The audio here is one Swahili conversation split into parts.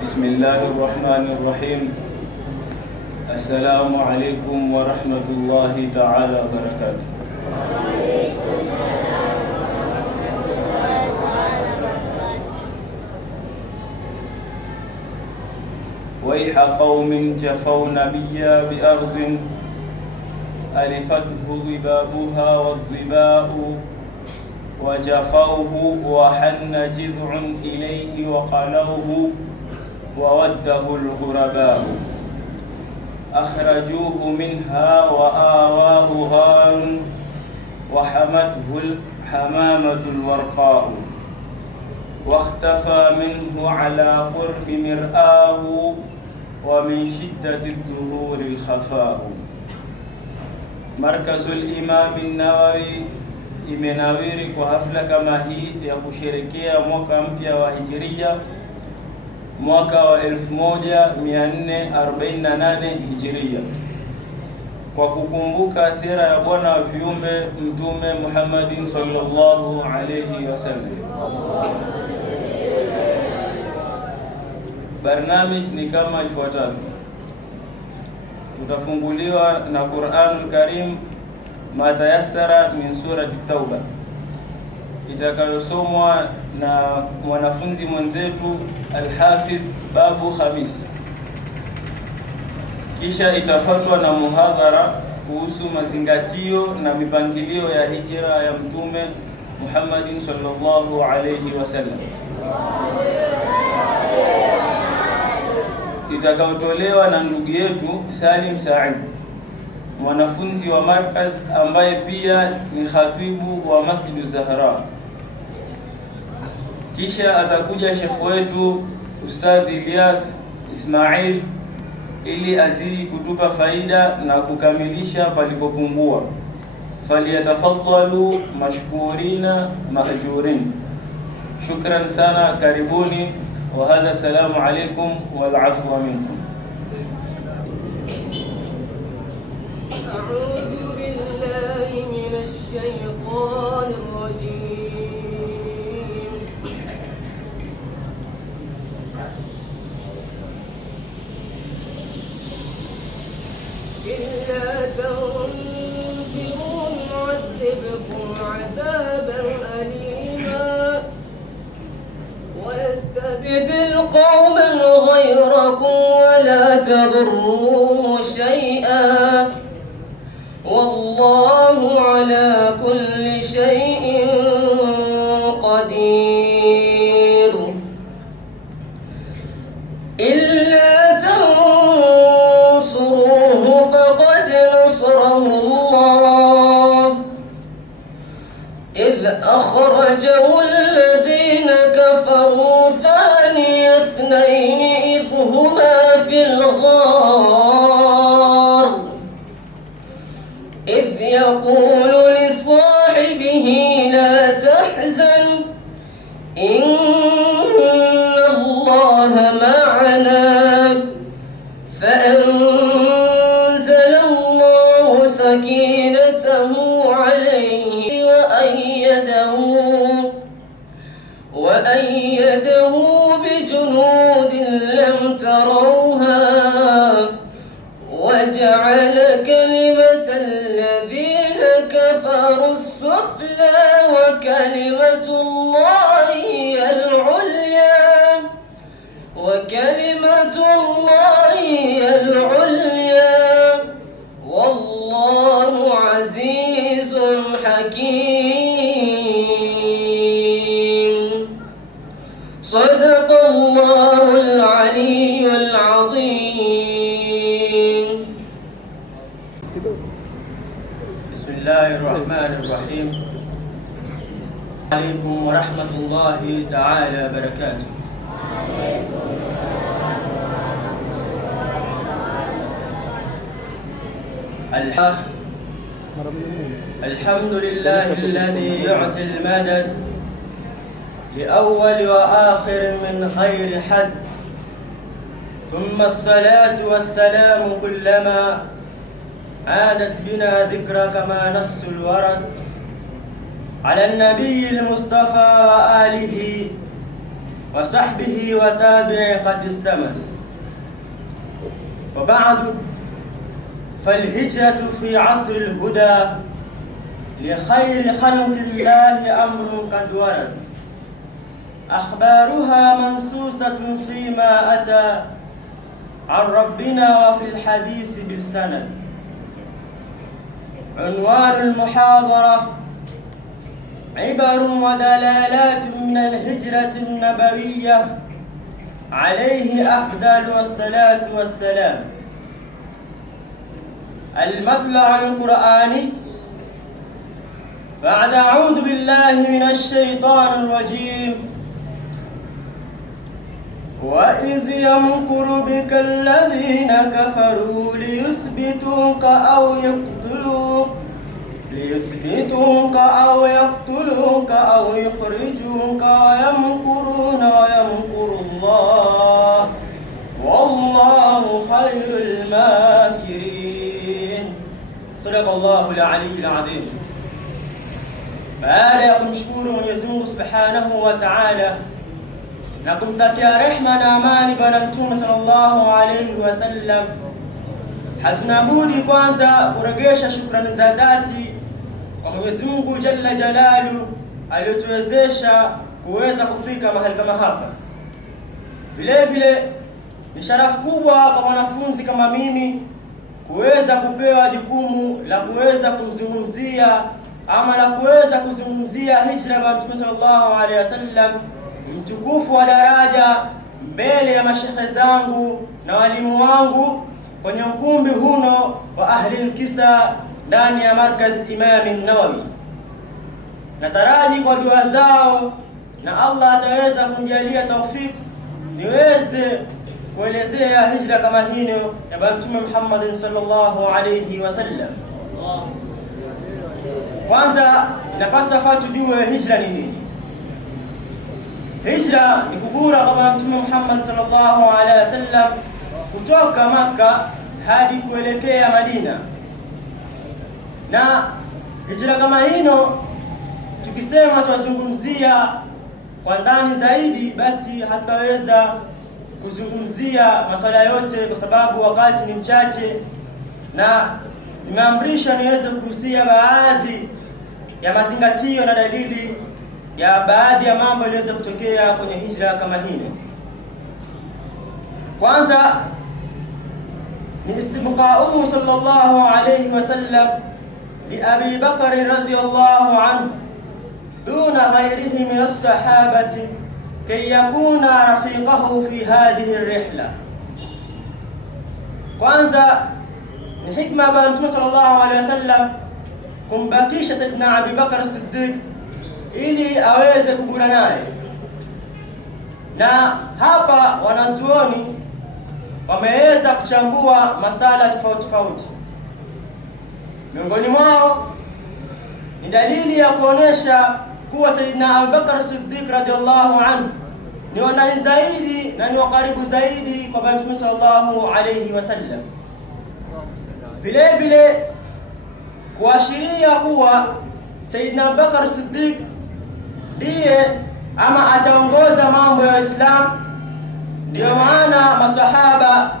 بسم الله الرحمن الرحيم. السلام عليكم ورحمة الله تعالى وبركاته. ويح قوم جفوا نبيا بأرض ألفته ضبابها والظباء، وجفوه وحن جذع إليه وقلوه ووده الغرباء. أخرجوه منها وآواه غار، وحمته الحمامة الورقاء. واختفى منه على قرب مرآه، ومن شدة الدهور الخفاء. مركز الإمام النووي imenawiri kwa hafla kama hii ya kusherekea mwaka mpya wa Hijiria, mwaka wa 1448 Hijiria, kwa kukumbuka sira ya bwana wa viumbe Mtume Muhammadin sallallahu alayhi wasallam. Barnamij ni kama ifuatavyo. Tutafunguliwa na Qur'anul Karim ma tayassara min surati Tauba, itakayosomwa na mwanafunzi mwenzetu Al-Hafidh Babu Khamis. Kisha itafuatwa na muhadhara kuhusu mazingatio na mipangilio ya hijra ya Mtume Muhammadin sallallahu alayhi wasallam, itakayotolewa na ndugu yetu Salim Said, mwanafunzi wa markaz ambaye pia ni khatibu wa Masjid Zahra. Kisha atakuja shekhu wetu Ustadh Ilyas Ismail ili azidi kutupa faida na kukamilisha palipopungua. Faliyatafadhalu mashkurina maajurin. Shukran sana, karibuni. Wa hadha, salamu alaykum wal afwa minkum. أعوذ بالله من الشيطان الرجيم. إلا تنفروا نعذبكم عذابا أليما، ويستبدل قوما غيركم ولا تضروه شيئا، والله على كل شيء قدير. إلا تنصروه فقد نصره الله، إذ أخرجه الذين كفروا ثاني اثنين إذ هما في الغار، إذ يقول لصاحبه لا تحزن إن الله معنا، فأنزل الله سكينته عليه وأيده بجنود لم تروها، وجعل كلمة الذين كفروا السفلى وكلمة الله هي العليا، وكلمة الله هي العليا، والله عزيز حكيم. صدق الله العلي العظيم. بسم الله الرحمن الرحيم. عليكم ورحمة الله تعالى وبركاته. الحمد لله الذي يعطي المدد لأول وآخر من خير حد، ثم الصلاة والسلام كلما عادت بنا ذكرى كما نص الورد على النبي المصطفى وآله وصحبه وتابعه قد استمر. وبعد، فالهجرة في عصر الهدى لخير خلق الله أمر قد ورد، أخبارها منصوصة فيما أتى عن ربنا وفي الحديث بالسند. عنوان المحاضرة: عبر ودلالات من الهجرة النبوية عليه أفضل الصلاة والسلام. المطلع القرآني: بعد أعوذ بالله من الشيطان الرجيم: وإذ يمكر بك الذين كفروا ليثبتوك أو يخرجوك ويمكرون ويمكر الله والله خير الماكرين. صدق الله العلي العظيم. Baada ya kumshukuru Mwenyezi Mungu Subhanahu wa Ta'ala na kumtakia rehma na amani Bwana Mtume sallallahu alayhi wasallam, hatuna budi kwanza kuregesha shukrani za dhati kwa Mwenyezi Mungu Jalla Jalalu aliyotuwezesha kuweza kufika mahali kama hapa. Vile vile ni sharafu kubwa kwa mwanafunzi kama mimi kuweza kupewa jukumu la kuweza kumzungumzia ama la kuweza kuzungumzia hijra ya Mtume sallallahu alaihi wasallam, mtukufu wa daraja, mbele ya mashehe zangu na walimu wangu kwenye ukumbi huno wa Ahli al-Kisa ndani ya Markaz Imam an-Nawawi. Nataraji kwa dua zao na Allah ataweza kunijalia taufiki niweze kuelezea hijra kama hino ya Mtume Muhammad sallallahu alayhi wasallam. Kwanza inapasa tujue hijra ni nini. Hijra ni kugura kwa Mtume Muhammad sallallahu alaihi wasallam kutoka Makka hadi kuelekea Madina. Na hijra kama hino tukisema tuzungumzia kwa ndani zaidi, basi hataweza kuzungumzia masuala yote kwa sababu wakati ni mchache, na nimeamrisha niweze kugusia baadhi ya mazingatio na dalili ya baadhi ya mambo yaliweza kutokea kwenye hijra kama hii. Kwanza ni istimqa'u sallallahu alayhi wasallam li Abi Bakr radhiyallahu anhu duna ghayrihi min as-sahabati kay yakuna rafiqahu fi hadhihi ar-rihla. Kwanza ni hikma ya Mtume sallallahu alayhi wasallam kumbakisha Sayyidina Abi Bakr as-Siddiq ili aweze kugura naye. Na hapa wanazuoni wameweza kuchambua masala tofauti tofauti. Miongoni mwao ni dalili ya kuonesha kuwa Sayyidina Abu Bakr as-Siddiq radhiallahu anhu ni wandani zaidi na ni wakaribu zaidi kwa Mtume sallallahu alayhi wasallam. Vile vile kuashiria kuwa Sayyidina Abu Bakr as-Siddiq ndiye ama ataongoza mambo ya Uislamu. Ndio maana masahaba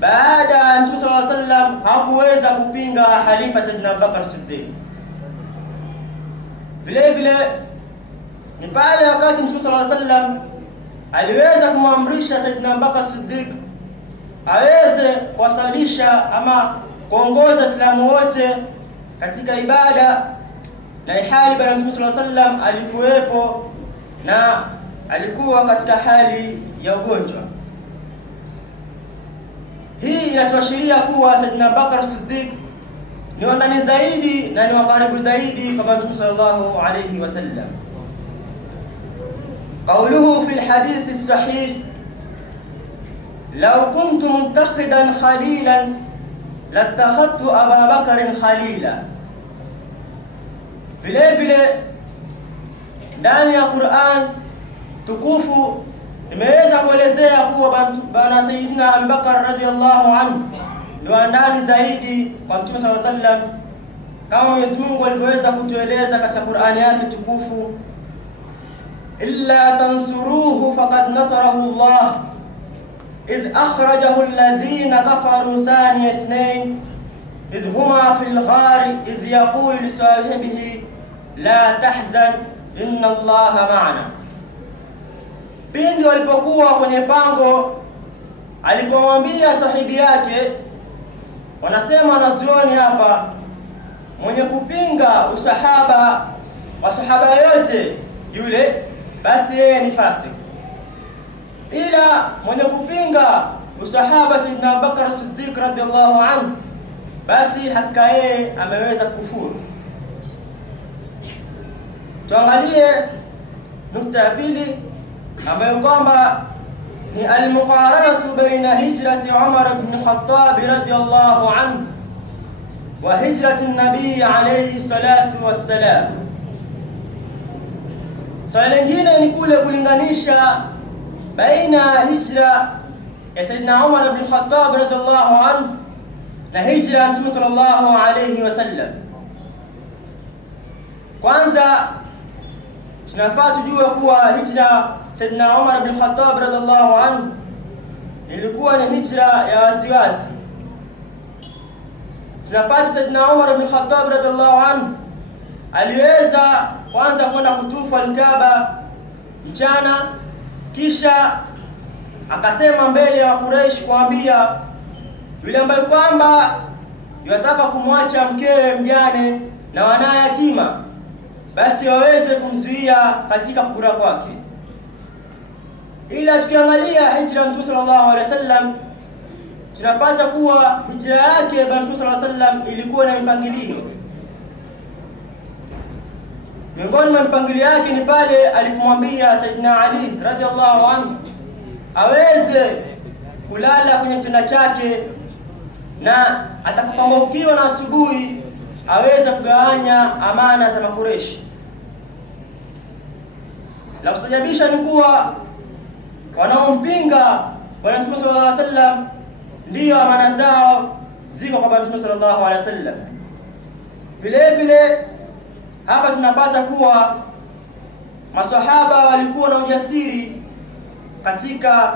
baada ya Mtume sallallahu alaihi wasallam hakuweza kupinga halifa Sayyidina Abu Bakr as-Siddiq. Vile vile ni pale wakati Mtume sallallahu alaihi wasallam aliweza kumamrisha Sayyidina Abu Bakr as-Siddiq aweze kuwasalisha ama kuongoza Waislamu wote katika ibada, na ihali bwana Mtume sallallahu alaihi wasallam alikuwepo na alikuwa katika hali ya ugonjwa. Hii inatuashiria kuwa Sayyidina Abu Bakr as-Siddiq ni wandani zaidi na ni wakaribu zaidi kwa Mtume sallallahu alayhi wasallam. Qawluhu fi al-hadith as-sahih: law kuntu muntakhidan khalilan latakhadtu Aba Bakr khalila. Vile vile ndani ya Qur'an tukufu imeweza kuelezea kuwa bwana Sayyidina Abu Bakr radhiyallahu anhu ni wandani zaidi kwa Mtume sallallahu alaihi wasallam, kama Mwenyezi Mungu alivyoweza kutueleza katika Qur'ani yake tukufu: illa tansuruhu faqad nasarahu Allah idh akhrajahu alladhina kafaru thaniya ithnain idh huma fil ghar idh yaqulu li sahibihi la tahzan inna Allaha ma'ana. Pindi walipokuwa kwenye pango, alipomwambia sahibi yake, wanasema wanazuoni hapa, mwenye kupinga usahaba wa sahaba yote yule, basi yeye ni fasik, ila mwenye kupinga usahaba Sayyidina Abubakar Siddiq radhiallahu anhu, basi hakika yeye ameweza kufuru. Tuangalie nukta ya pili ambayo kwamba ni al-muqaranatu baina hijrati Umar ibn Khattab radhiyallahu anhu wa hijrati an-nabii alayhi salatu wassalam. Swali lingine ni kule kulinganisha baina hijra ya Sayyidina Umar ibn Khattab radhiyallahu anhu na hijra ya Mtume sallallahu alayhi wasallam. Kwanza tunafaa tujue kuwa hijra Sayyidina Umar ibn Khattab radhiallahu anhu ilikuwa ni hijra ya waziwazi. Tunapata Sayyidina Umar ibn Khattab radhiallahu anhu aliweza kwanza kwenda kutufu al-Kaaba mchana, kisha akasema mbele ya Quraysh kuambia yule ambaye kwamba yataka kumwacha mkewe mjane na wanaye yatima, basi waweze kumzuia katika kugura kwake. Ila tukiangalia hijra ya Mtume sallallahu alaihi wasallam, tunapata kuwa hijra yake Bwana Mtume sallallahu alaihi wasallam ilikuwa na mpangilio. Miongoni mwa mpangilio yake ni pale alipomwambia Sayyidina Ali radhiallahu anhu aweze kulala kwenye kitanda chake, na atakapomaukiwa na asubuhi aweze kugawanya amana za Makureshi. La kustajabisha ni kuwa wanaompinga Bwana Mtume sallallahu alaihi wasallam ndio amana zao ziko kwa Bwana Mtume sallallahu alaihi wasallam. Vile vile hapa tunapata kuwa maswahaba walikuwa na ujasiri katika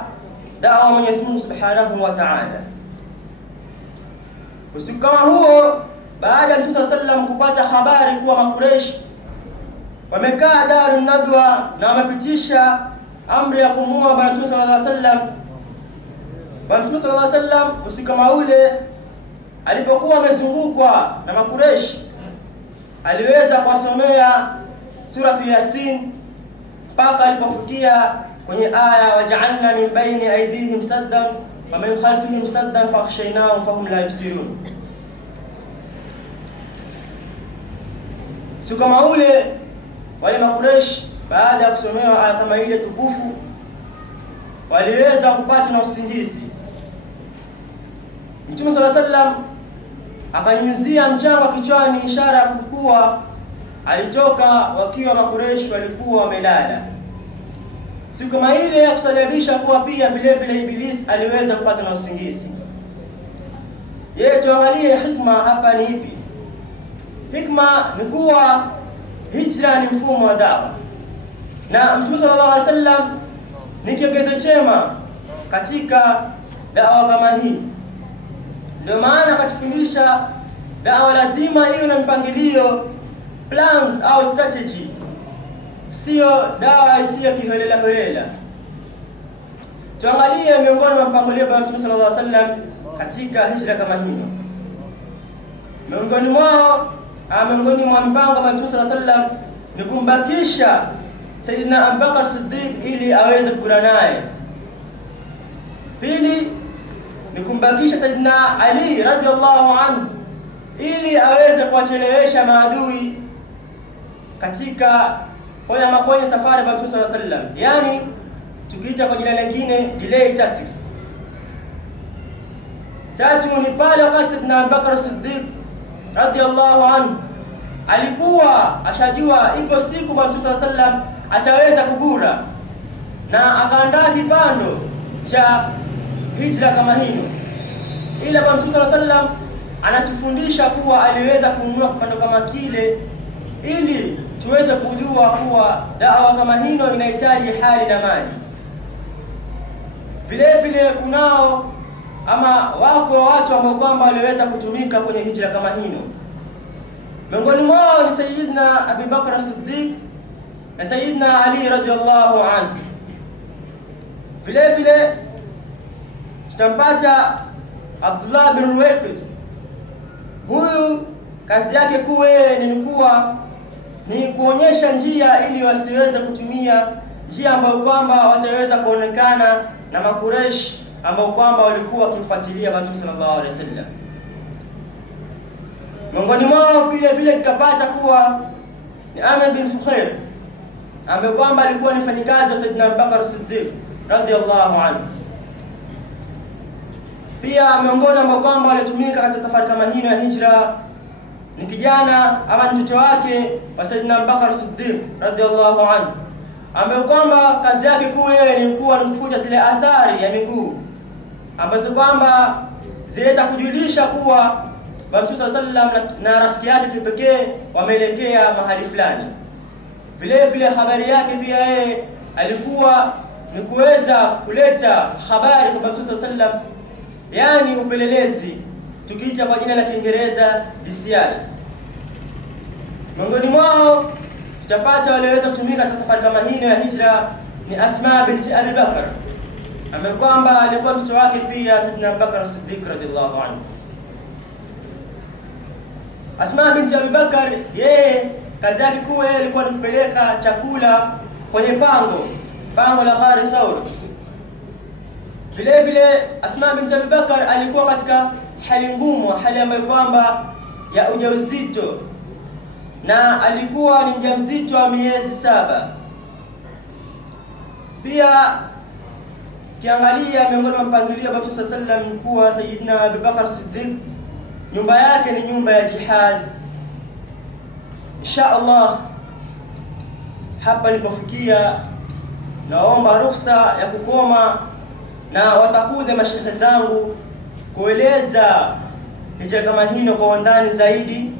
dawa Mwenyezi Mungu Subhanahu wa Ta'ala. Usiku kama huo, baada ya Mtume sallallahu alaihi wasallam kupata habari kuwa Makureshi wamekaa Darun Nadwa na wamepitisha amri ya kumuua Bwana Mtume sallallahu alaihi wasallam, Bwana Mtume sallallahu alaihi wasallam usiku kama ule alipokuwa amezungukwa na Makureshi, aliweza kuwasomea suratu Yasin mpaka alipofikia kwenye aya waja'alna min baini aydihim saddan wa min khalfihim saddan fakhshaynahum fahum la yubsirun. Siku kama ule wale Makureshi baada ya kusomewa aya kama ile tukufu waliweza kupata na usingizi. Mtume sallallahu alaihi wasallam akanyunyizia mchanga kichwani, ishara ya kuwa alitoka wakiwa Makureshi walikuwa wamelala. Siku kama ile ya kustajabisha kuwa pia vile vile Iblis aliweza kupata na usingizi. Tuangalie hikma hapa ni ipi? Hikma ni kuwa hijra ni mfumo wa dawa, na Mtume sallallahu alaihi wasallam ni kigezo chema katika dawa kama hii. Ndio maana akatufundisha dawa lazima iwe na mpangilio, plans au strategy, sio dawa isiyo kiholela holela. Tuangalie miongoni mwa mpangilio wa Mtume sallallahu alaihi wasallam katika hijra kama hiyo. Miongoni mwa mpango wa Mtume sallallahu alaihi wasallam ni kumbakisha Sayyidina Abubakar Siddiq ili aweze kugura naye. Pili ni kumbakisha Sayyidina Ali radhiallahu anhu ili aweze kuwachelewesha maadui katika kwenye safari ya Mtume sallallahu alaihi wasallam, yani tukiita kwa jina lingine delay tactics. Tatu ni pale wakati Sayyidina Abubakar Siddiq radhiallahu anhu alikuwa ashajua ipo siku Mtume sallallahu alaihi wasallam ataweza kugura, na akaandaa kipando cha hijra kama hino. Ila Mtume sallallahu alaihi wasallam anatufundisha kuwa aliweza kununua kipando kama kile ili tuweze kujua kuwa dawa kama hino inahitaji hali na mali. Vile vile kunao ama wako watu ambao kwamba waliweza kutumika kwenye hijra kama hino. Miongoni mwao ni Sayyidina Abu Bakr as-Siddiq na Sayyidina Ali radhiyallahu anhu. Vile vile tutampata Abdullah bin Ruwayqid. Huyu kazi yake kuu ni kuonyesha njia ili wasiweze kutumia njia ambayo kwamba wataweza kuonekana na Makureish ambao kwamba walikuwa wakimfuatilia Mtume sallallahu alaihi wasallam. Miongoni mwao vile vile tukapata kuwa ni Amr bin Fukhair ambaye kwamba alikuwa ni mfanyikazi wa Sayyidina Abu Bakr as-Siddiq radhiyallahu anhu. Pia miongoni ambao kwamba walitumika katika safari kama hii ya hijra ni kijana ama mtoto wake wa Sayyidina Abu Bakr as-Siddiq radhiyallahu anhu, ambaye kwamba kazi yake kuu ilikuwa ni kufuta zile athari ya miguu ambazo kwamba ziweza kujulisha kuwa Mtume sallallahu alaihi wasallam na rafiki yake kipekee wameelekea mahali fulani. Vile vile habari yake pia yeye alikuwa ni kuweza kuleta habari kwa Mtume sallallahu alaihi wasallam, yani upelelezi, tukiita kwa jina la Kiingereza DCI. Miongoni mwao tutapata waliweza kutumika katika safari kama hii ya hijra ni Asma binti Abi Bakr, ambaye kwamba alikuwa mtoto wake pia Sayyidina Abu Bakr as-Siddiq radhiyallahu anhu. Asma binti Abi Bakr yeye kazi yake kuu ilikuwa ni kupeleka chakula kwenye pango la Ghar Thawr. Vile vile Asma binti Abi Bakr alikuwa katika hali ngumu, hali ambayo kwamba ya ujauzito, na alikuwa ni mjamzito wa miezi 7. Pia kiangalia miongoni mwa mpangilio wa Mtume sallallahu alaihi wasallam kuwa Sayyidina Abu Bakr Siddiq nyumba yake ni nyumba ya jihad. Insha Allah hapa nilipofikia naomba ruhusa ya kukoma na watakuja mashehe zangu kueleza hijra kama hino kwa undani zaidi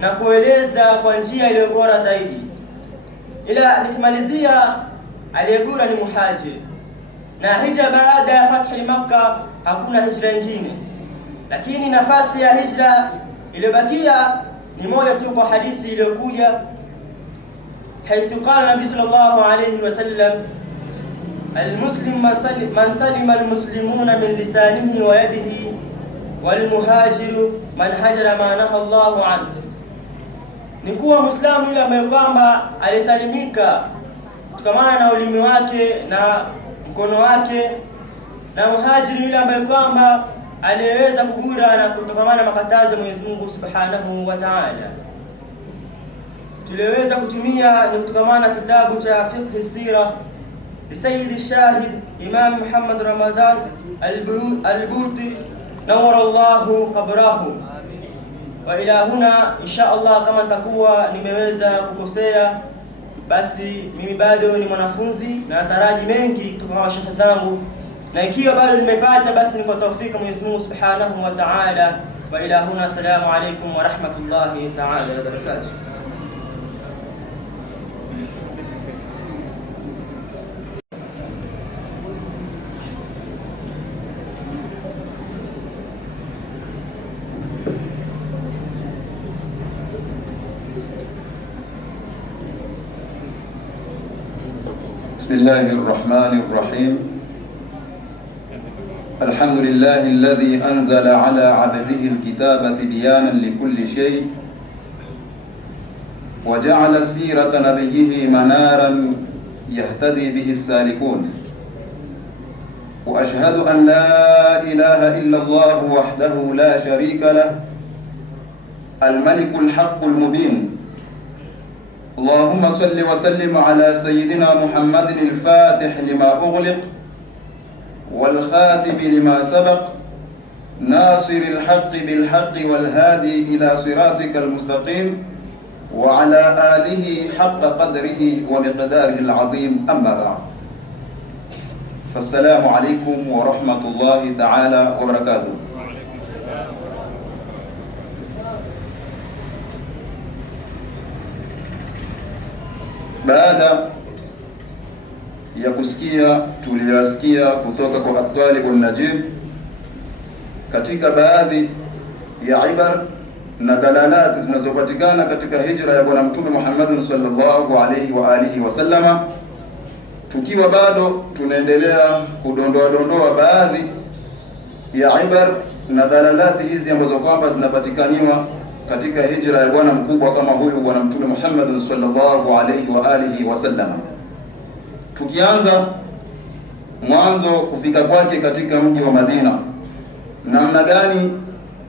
na kueleza kwa njia iliyo bora zaidi. Ila nikimalizia, aliyegura ni muhajiri, na hijra baada ya fathi Makkah hakuna hijra nyingine, lakini nafasi ya hijra iliyobakia ni moja tu kwa hadithi iliyokuja haithu qala Nabii sallallahu alayhi wasallam, almuslim man salima almuslimuna min lisanihi wa yadihi walmuhajiru man hajara ma naha Allahu anhu. Ni kuwa Muislamu yule ambaye kwamba alisalimika kutokamana na ulimi wake na mkono wake, na muhajiri yule ambaye kwamba aliweza kugura na kutokamana na makatazo ya Mwenyezi Mungu Subhanahu wa Ta'ala. Tuliweza kutumia ni kutokamana na kitabu cha fiqh sira Sayyid Shahid Imam Muhammad Ramadan al-Buti nawara Allahu qabrahu. Wa ila huna insha Allah, kama nitakuwa nimeweza kukosea, basi mimi bado ni mwanafunzi na nataraji mengi kutoka kwa mashaikh zangu, na ikiwa bado nimepata, basi niko taufika Mwenyezi Mungu Subhanahu wa Ta'ala. Wa ila huna, assalamu alaykum wa rahmatullahi ta'ala wa barakatuh. بسم الله الرحمن الرحيم. الحمد لله الذي أنزل على عبده الكتاب بيانا لكل شيء، وجعل سيرة نبيه منارا يهتدي به السالكون، وأشهد أن لا إله إلا الله وحده لا شريك له الملك الحق المبين. اللهم صل وسلم على سيدنا محمد الفاتح لما أغلق والخاتم لما سبق، ناصر الحق بالحق والهادي إلى صراطك المستقيم، وعلى آله حق قدره ومقداره العظيم. أما بعد، فالسلام عليكم ورحمة الله تعالى وبركاته. baada ya kusikia tuliyasikia kutoka kwa At-Talib An-Najib katika baadhi ya ibar na dalalat zinazopatikana katika hijra ya Bwana Mtume Muhammad sallallahu alaihi wa alihi wasallama, tukiwa bado tunaendelea kudondoa baadhi ya ibar na dalalati hizi ambazo kwamba zinapatikaniwa katika hijra ya bwana mkubwa kama huyu Bwana Mtume Muhammad sallallahu alaihi wa alihi wasallama. Tukianza mwanzo kufika kwake katika mji wa Madina, namna gani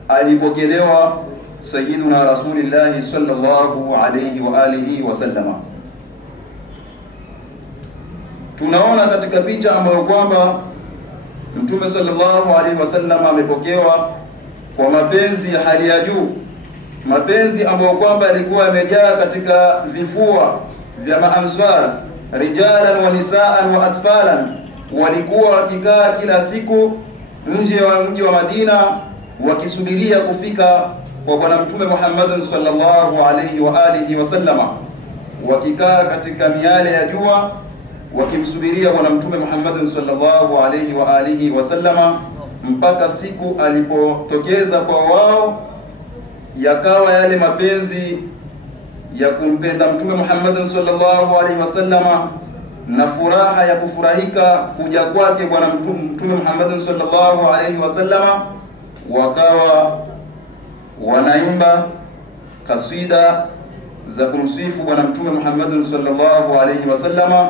alipokelewa Sayyiduna Rasulillah sallallahu alaihi wa alihi wasallama. Tunaona katika picha ambayo kwamba Mtume sallallahu alaihi wasallam amepokewa kwa mapenzi ya hali ya juu, mapenzi ambayo kwamba yalikuwa yamejaa katika vifua vya maanswar, rijalan wa nisaan wa atfalan. Walikuwa wakikaa kila siku nje wa mji wa Madina wakisubiria kufika kwa Bwana Mtume Muhammad sallallahu alaihi wa alihi wasallama, wakikaa katika miale ya jua wakimsubiria Bwana Mtume Muhammad sallallahu alaihi wa alihi wasallama, mpaka siku alipotokeza kwa wao, yakawa yale mapenzi ya kumpenda Mtume Muhammad sallallahu alaihi wasallama na furaha ya kufurahika kuja kwake Bwana Mtume Muhammad sallallahu alaihi wasallama, wakawa wanaimba kaswida za kumsifu Bwana Mtume Muhammad sallallahu alaihi wasallama,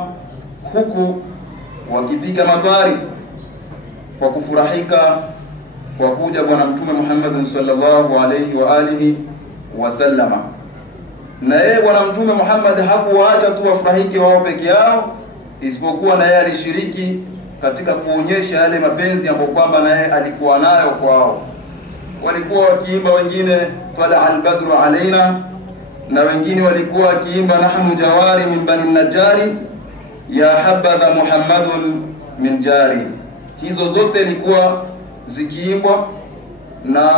huku wakipiga matari kwa kufurahika kwa kuja Bwana Mtume Muhammad sallallahu alaihi wa alihi wasallama. Na yeye Bwana Mtume Muhammad hakuwaacha tu wafurahike wao peke yao, isipokuwa na yeye alishiriki katika kuonyesha yale mapenzi ambayo kwamba na yeye alikuwa nayo kwao. Walikuwa wakiimba wengine tala albadru alaina, na wengine walikuwa wakiimba nahnu jawari min bani najari ya habadha Muhammadun min jari. Hizo zote ilikuwa zikiimbwa na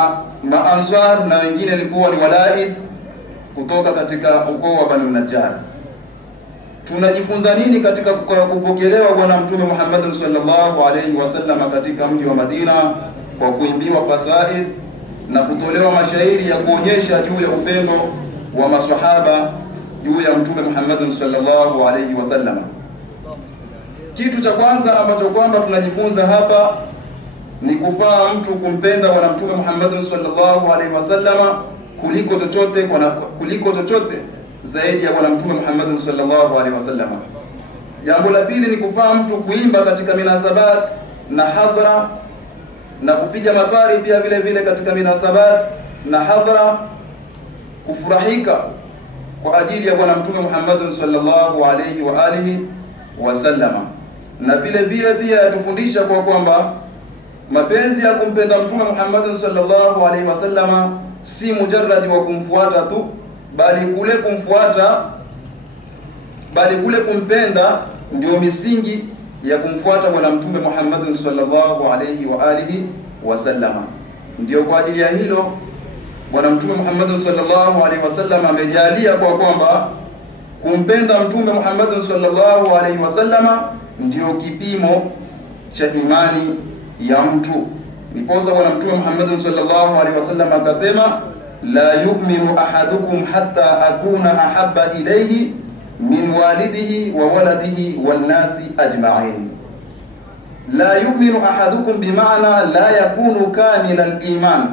maanswar, na wengine ilikuwa ni walaid kutoka katika ukoo wa Bani Najjar. Tunajifunza nini katika kupokelewa Bwana Mtume Muhammad sallallahu alaihi wasallam katika mji wa Madina kwa kuimbiwa qasaid na kutolewa mashairi ya kuonyesha juu ya upendo wa maswahaba juu ya Mtume Muhammad sallallahu alaihi wasallam? Kitu cha kwanza ambacho kwamba tunajifunza hapa ni kufaa mtu kumpenda Bwana Mtume Muhammad sallallahu alaihi wasallama kuliko chochote zaidi ya Bwana Mtume Muhammad sallallahu alaihi wasallama. Jambo la pili ni kufaa mtu kuimba katika minasabat na hadhara na kupiga matari pia vile vile katika minasabat na hadhara, kufurahika kwa ajili ya Bwana Mtume Muhammad sallallahu alaihi wa alihi wasallama. Na vile vile pia yatufundisha kwa kwamba mapenzi ya kumpenda Mtume Muhammad sallallahu alaihi wasallama si mujarradi wa kumfuata tu, bali kule kumpenda ndio misingi ya kumfuata Bwana Mtume Muhammad sallallahu alaihi wa alihi wasallama. Ndio kwa ajili ya hilo Bwana Mtume Muhammad sallallahu alaihi wasallama amejalia kwa kwamba kumpenda Mtume Muhammad sallallahu alaihi wasallama ndio kipimo cha imani ya mtu. Niposa Bwana Mtume Muhammad sallallahu alaihi wasallam akasema, la yu'minu ahadukum hatta akuna ahabba ilayhi min walidihi wa waladihi wan nasi ajma'in. La yu'minu ahadukum bimaana la yakunu kamila al-iman.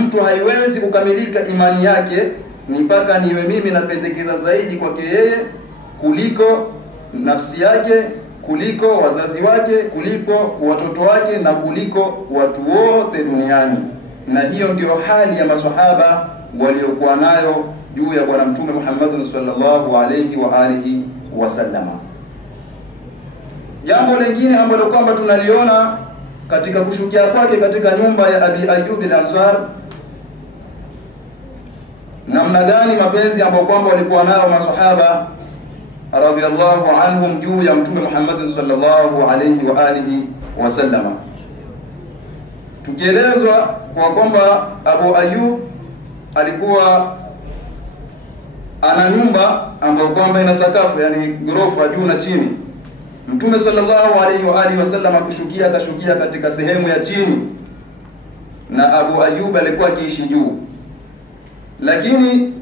Mtu haiwezi kukamilika imani yake ni mpaka niwe mimi napendekeza zaidi kwake yeye kuliko nafsi yake, kuliko wazazi wake, kuliko watoto wake na kuliko watu wote duniani. Na hiyo ndio hali ya maswahaba waliokuwa nayo juu ya Bwana Mtume Muhammad sallallahu alayhi wa alihi wasallama. Jambo lingine ambalo kwamba tunaliona katika kushukia kwake katika nyumba ya Abi Ayyub al-Ansari, namna gani mapenzi ambayo kwamba walikuwa nayo maswahaba radhiyallahu anhum juu ya Mtume Muhammad sallallahu alayhi wa alihi wasallama. Tukielezwa kwa kwamba Abu Ayyub alikuwa ana nyumba ambayo kwamba ina sakafu, yani ghorofa juu na chini. Mtume sallallahu alaihi wa alihi wasallam akashukia katika sehemu ya chini, na Abu Ayyub alikuwa akiishi juu. Lakini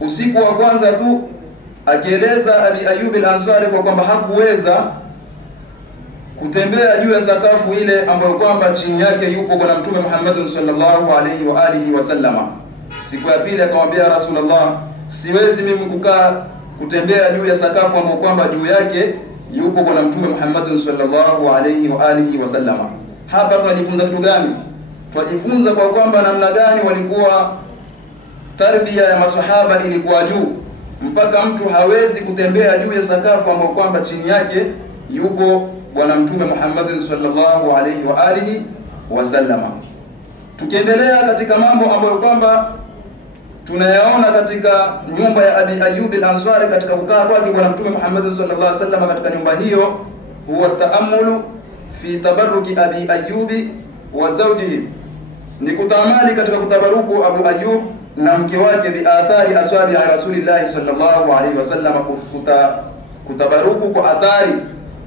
usiku wa kwanza tu akieleza Abi Ayyub al-Ansari kwa kwamba hakuweza kutembea juu ya sakafu ile ambayo kwamba chini yake yupo bwana Mtume Muhammad sallallahu alaihi wa alihi wasallama. Siku ya pili akamwambia Rasulullah, siwezi mimi kutembea juu ya sakafu ambayo kwamba juu yake yupo bwana Mtume Muhammad sallallahu alaihi wa alihi wasallama. Hapa tunajifunza kitu gani? Tunajifunza kwa kwamba namna gani walikuwa tarbia ya maswahaba ilikuwa juu, mpaka mtu hawezi kutembea juu ya sakafu ambayo kwamba chini yake yupo bwana Mtume Muhammad sallallahu alaihi wa alihi wasallama. Tukiendelea katika mambo ambayo kwamba tunayaona katika nyumba ya Abi Ayyub al-Ansari katika kukaa kwake bwana Mtume Muhammad sallallahu alaihi wasallam katika nyumba hiyo, huwa taamulu fi tabarruki Abi Ayyub wa zawjihi, ni kutamali katika kutabaruku Abu Ayyub na mke wake, bi athari aswabi ya Rasulillah sallallahu alaihi wasallam, kutabaruku kwa athari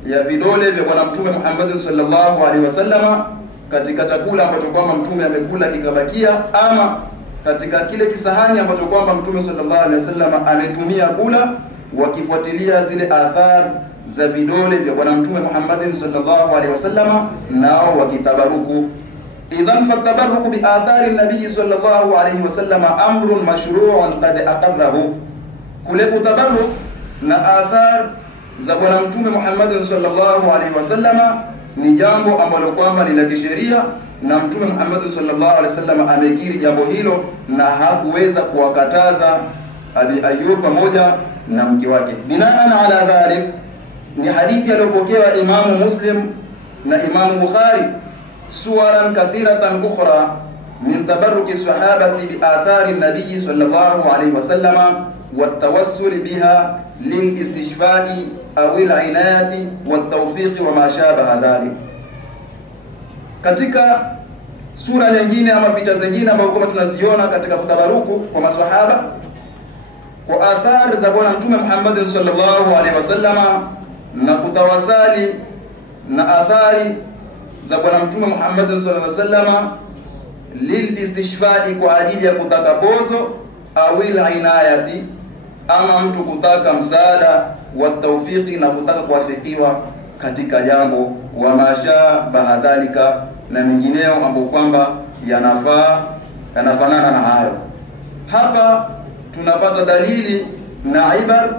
ya vidole vya bwana Mtume Muhammad sallallahu alaihi wasallam katika chakula ambacho kwamba Mtume amekula kikabakia, ama katika kile kisahani ambacho kwamba Mtume sallallahu alaihi wasallam ametumia kula, wakifuatilia zile athar za vidole vya bwana Mtume Muhammad sallallahu alaihi wasallam, nao wakitabaruku. Idhan fatabaruku bi athari nabii sallallahu alaihi wasallam amrun mashru'un qad aqarrahu, kule kutabaruk na athar za bwana Mtume Muhammad sallallahu alaihi wasallam ni jambo ambalo kwamba ni la kisheria, na Mtume Muhammad sallallahu alaihi wasallam amekiri jambo hilo na hakuweza kuwakataza Abi Ayyub pamoja na mke wake. Binaan ala dhalik, ni hadithi aliyopokewa Imamu Muslim na Imamu Bukhari, suwaran kathiratan ukhra min tabarruki sahabati bi athari nabii sallallahu alaihi wasallam والتوسل بها للاستشفاء أو العناية والتوفيق وما شابه ذلك. Katika sura nyingine ama picha zingine ambazo kama tunaziona katika kutabaruku kwa maswahaba kwa athari za bwana Mtume Muhammad sallallahu alaihi wasallam, na kutawasali na athari za bwana Mtume Muhammad sallallahu alaihi wasallam lilistishfai, kwa ajili ya kutaka pozo, au inayati, ama mtu kutaka msaada, wa tawfiki, na kutaka kuwafikiwa katika jambo, wa masha bahadhalika, na mengineo ambapo kwamba yanafanana na hayo. Hapa tunapata dalili na ibar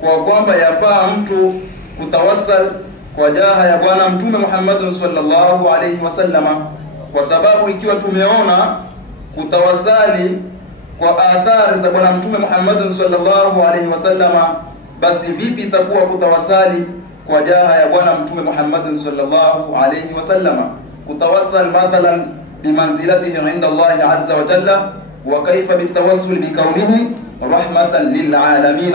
kwa kwamba yafaa mtu kutawassal kwa jaha ya bwana Mtume Muhammad sallallahu alaihi wasallama, kwa sababu ikiwa tumeona kutawasali kwa athari za bwana Mtume Muhammad sallallahu alaihi wasallama, basi vipi itakuwa kutawasali kwa jaha ya bwana Mtume Muhammad sallallahu alaihi wasallama? Kutawassal mathalan bimanzilatihi inda Allah azza wa jalla, wa kaifa bitawassul bikaunihi rahmatan lil alamin.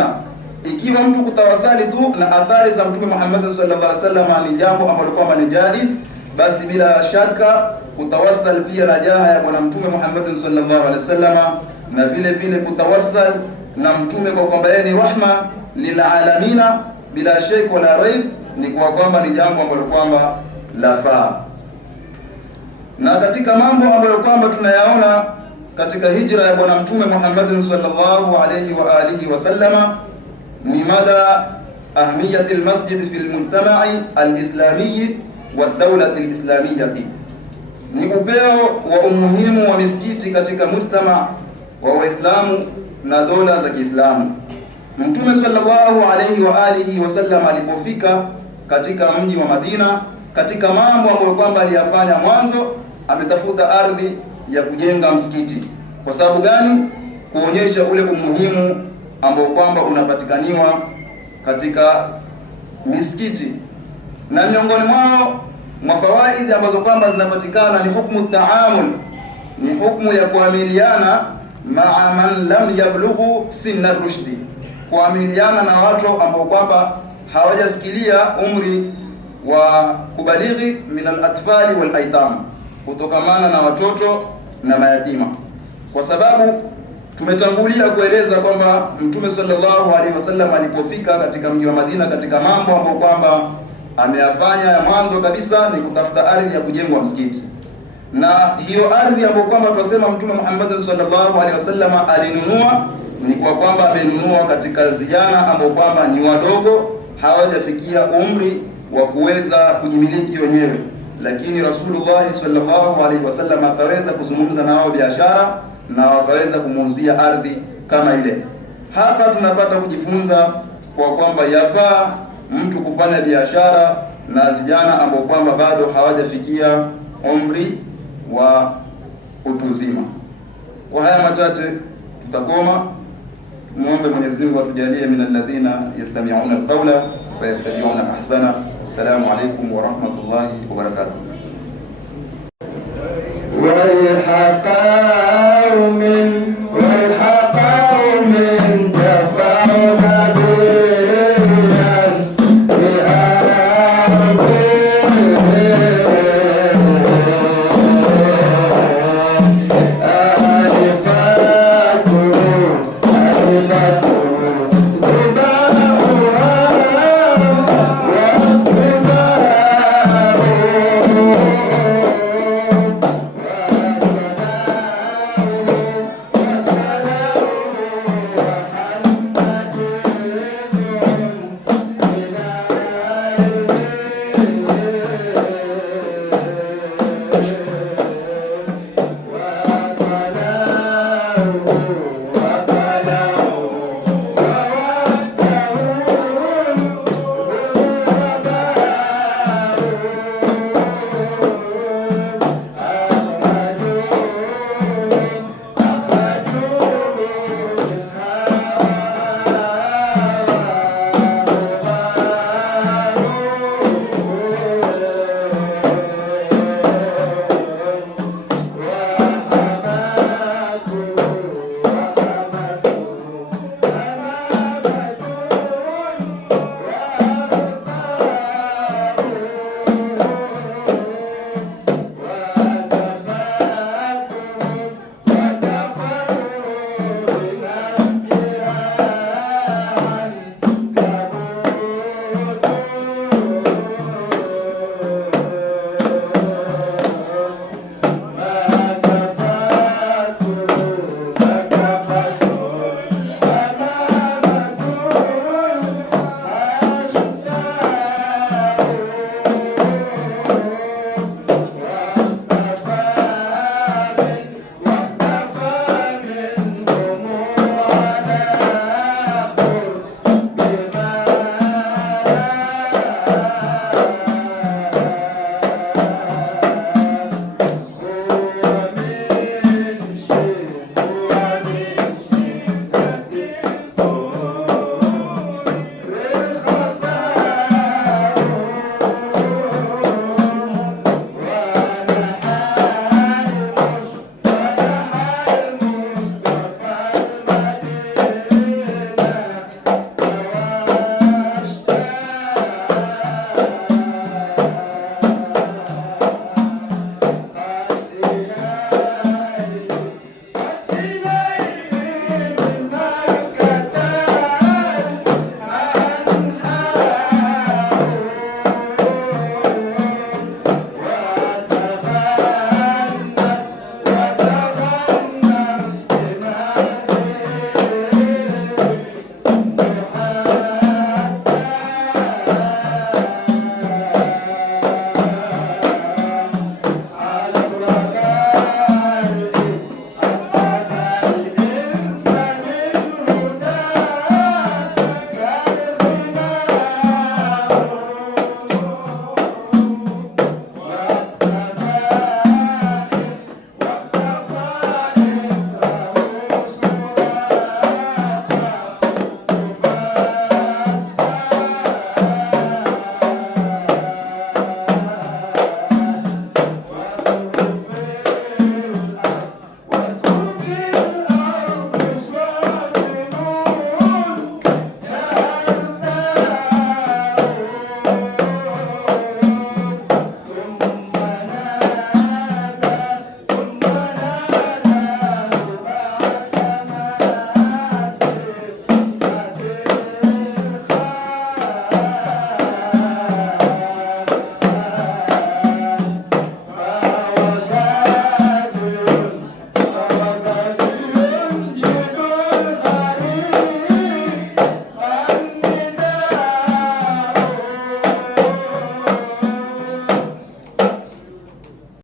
Ikiwa mtu kutawasali tu na athari za Mtume Muhammad sallallahu alaihi wasallama ni jambo ambalo kwamba ni jaiz, basi bila shaka kutawassal pia na jaha ya bwana Mtume Muhammad sallallahu alaihi wasallama, na vile vile kutawassal na mtume kwa kwamba yeye ni rahma lil alamina, bila shaka wala raib, ni kwa kwamba ni jambo ambalo kwamba lafaa. Na katika mambo ambayo kwamba tunayaona katika hijra ya bwana Mtume Muhammad sallallahu alaihi wa alihi wasallama ni mada ahmiyati almasjid fi almujtama'i alislami wa dawlati alislamiyyah, ni upeo wa umuhimu wa misikiti katika mujtama wa Waislamu na dola za Kiislamu. Mtume sallallahu alaihi wa alihi wasallam alipofika katika mji wa Madina, katika mambo ambayo kwamba aliyafanya mwanzo, ametafuta ardhi ya kujenga msikiti. Kwa sababu gani? Kuonyesha ule umuhimu ambao kwamba unapatikaniwa katika misikiti. Na miongoni mwao mafawaidi ambazo kwamba zinapatikana ni hukmu taamul, ni hukmu ya kuamiliana maa man lam yablughu sinna rushdi, kuamiliana na watu ambao kwamba hawajasikilia umri wa kubalighi, min al-atfali wal aitam, kutokamana na watoto na mayatima. Kwa sababu Tumetangulia kueleza kwamba Mtume sallallahu alaihi wasallam alipofika katika mji wa Madina, katika mambo ambayo kwamba ameyafanya ya mwanzo kabisa ni kutafuta ardhi ya kujengwa msikiti, na hiyo ardhi ambayo kwamba tunasema Mtume Muhammad sallallahu alaihi wasallam alinunua ni kwa kwamba amenunua katika vijana ambao kwamba ni wadogo, hawajafikia umri wa kuweza kujimiliki wenyewe, lakini Rasulullah sallallahu alaihi wasallam akaweza kuzungumza nao biashara na wakaweza kumuuzia ardhi kama ile. Hapa tunapata kujifunza kwa kwamba yafaa mtu kufanya biashara na vijana ambao kwamba bado hawajafikia umri wa utu uzima. Kwa haya machache tutakoma. Muombe Mwenyezi Mungu atujalie minal ladhina yastami'una alqawla fayattabi'una ahsana. Assalamu alaykum wa rahmatullahi wa barakatuh. ويحقوا من